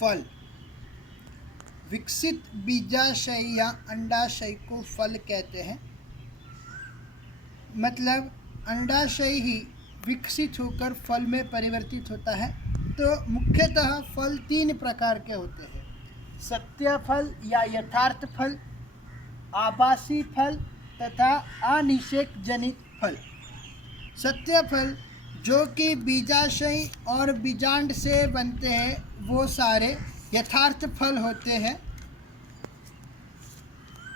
फल। विकसित बीजाशय या अंडाशय को फल कहते हैं। मतलब अंडाशय ही विकसित होकर फल में परिवर्तित होता है। तो मुख्यतः फल 3 प्रकार के होते हैं: सत्य फल या यथार्थ फल, आभासी फल तथा अनिषेक जनित फल। सत्य फल जो कि बीजाशय और बीजांड से बनते हैं वो सारे यथार्थ फल होते हैं।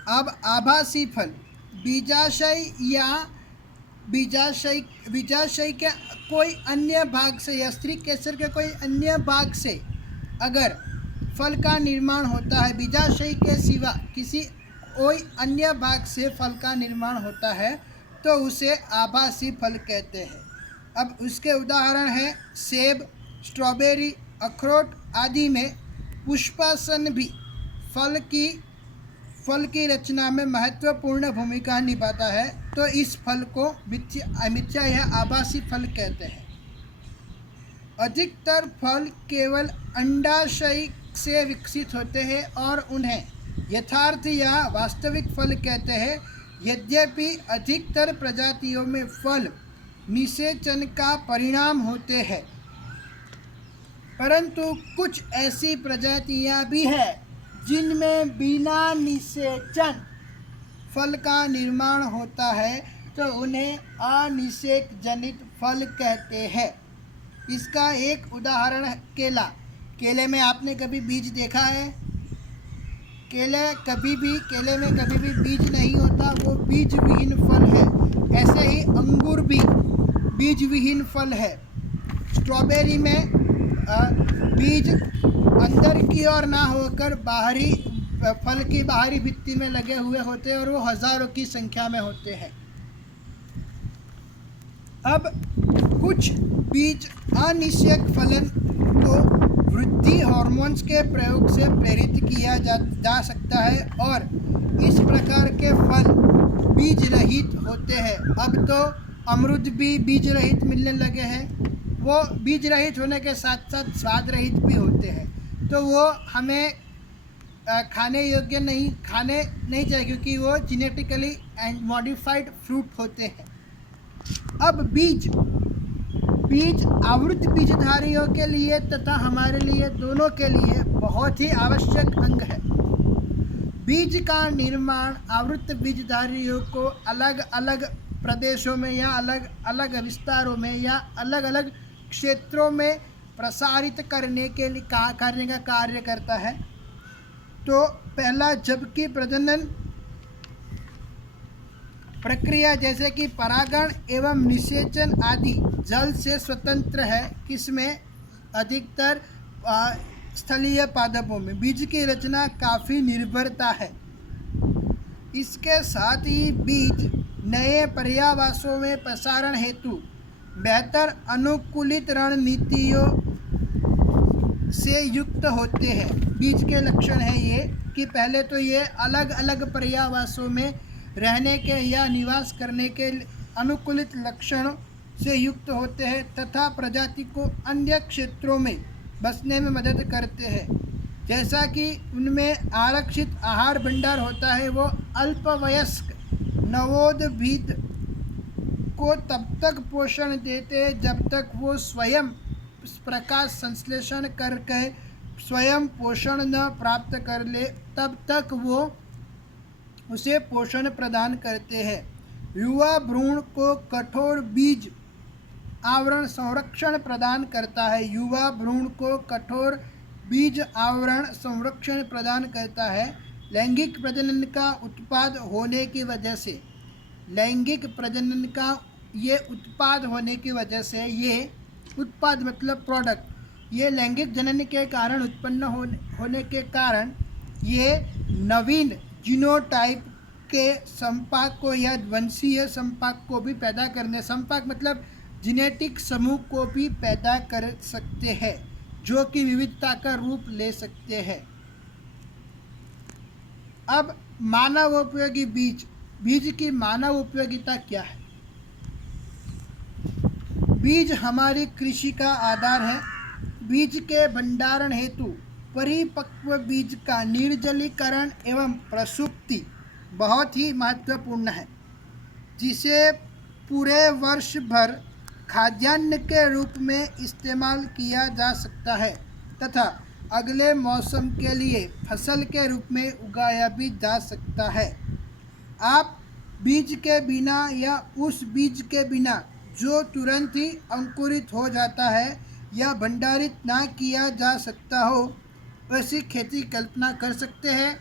अब आभासी फल बीजाशय या बीजाशय के कोई अन्य भाग से या स्त्री केसर के कोई अन्य भाग से अगर फल का निर्माण होता है, बीजाशय के सिवा किसी कोई अन्य भाग से फल का निर्माण होता है तो उसे आभासी फल कहते हैं। अब उसके उदाहरण हैं सेब, स्ट्रॉबेरी, अखरोट आदि में पुष्पासन भी फल की रचना में महत्वपूर्ण भूमिका निभाता है। तो इस फल को मिथ्या या आभासी फल कहते हैं। अधिकतर फल केवल अंडाशय से विकसित होते हैं और उन्हें यथार्थ या वास्तविक फल कहते हैं। यद्यपि अधिकतर प्रजातियों में फल निषेचन का परिणाम होते हैं, परंतु कुछ ऐसी प्रजातियां भी हैं जिनमें बिना निषेचन फल का निर्माण होता है, तो उन्हें अनिषेक जनित फल कहते हैं। इसका एक उदाहरण है केला। केले में आपने कभी बीज देखा है? केले में कभी भी बीज नहीं होता, वो बीज विहीन फल है। ऐसे ही अंगूर भी बीज विहीन फल है। स्ट्रॉबेरी में बीज अंदर की ओर ना होकर बाहरी फल की बाहरी भित्ति में लगे हुए होते हैं और वो हजारों की संख्या में होते हैं। अब कुछ बीज अनिषेक फलन को वृद्धि हार्मोन्स के प्रयोग से प्रेरित किया जा सकता है और इस प्रकार के फल बीज रहित होते हैं। अब तो अमरूद भी बीज रहित मिलने लगे हैं। वो बीज रहित होने के साथ साथ स्वाद रहित भी होते हैं, तो वो हमें खाने योग्य नहीं चाहिए क्योंकि वो जेनेटिकली मॉडिफाइड फ्रूट होते हैं। अब बीज आवृत बीजधारियों के लिए तथा हमारे लिए दोनों के लिए बहुत ही आवश्यक अंग है। बीज का निर्माण आवृत बीजधारियों को अलग अलग प्रदेशों में या अलग अलग विस्तारों में या अलग अलग क्षेत्रों में प्रसारित करने का कार्य करता है। तो पहला, जबकि प्रजनन प्रक्रिया जैसे कि परागण एवं निषेचन आदि जल से स्वतंत्र है, किसमें अधिकतर स्थलीय पादपों में बीज की रचना काफ़ी निर्भरता है। इसके साथ ही बीज नए पर्यावासों में प्रसारण हेतु बेहतर अनुकूलित रणनीतियों से युक्त होते हैं। बीज के लक्षण है ये कि पहले तो ये अलग अलग पर्यावासों में रहने के या निवास करने के अनुकूलित लक्षणों से युक्त होते हैं तथा प्रजाति को अन्य क्षेत्रों में बसने में मदद करते हैं। जैसा कि उनमें आरक्षित आहार भंडार होता है, वो अल्पवयस्क नवोद्भिद को तब तक पोषण देते हैं जब तक वो स्वयं प्रकाश संश्लेषण करके स्वयं पोषण न प्राप्त कर ले, तब तक वो उसे पोषण प्रदान करते हैं। युवा भ्रूण को कठोर बीज आवरण संरक्षण प्रदान करता है। युवा भ्रूण को कठोर बीज आवरण संरक्षण प्रदान करता है। लैंगिक प्रजनन का उत्पाद होने की वजह से ये उत्पाद मतलब प्रोडक्ट, ये लैंगिक जनन के कारण उत्पन्न होने के कारण ये नवीन जीनोटाइप के संपाक को या वंशीय संपाक को भी पैदा करने, संपाक मतलब जेनेटिक समूह को भी पैदा कर सकते हैं, जो कि विविधता का रूप ले सकते हैं। अब मानव उपयोगी बीज की मानव उपयोगिता क्या है? बीज हमारी कृषि का आधार है। बीज के भंडारण हेतु परिपक्व बीज का निर्जलीकरण एवं प्रसुप्ति बहुत ही महत्वपूर्ण है, जिसे पूरे वर्ष भर खाद्यान्न के रूप में इस्तेमाल किया जा सकता है तथा अगले मौसम के लिए फसल के रूप में उगाया भी जा सकता है। आप बीज के बिना या उस बीज के बिना जो तुरंत ही अंकुरित हो जाता है या भंडारित ना किया जा सकता हो, ऐसी खेती कल्पना कर सकते हैं।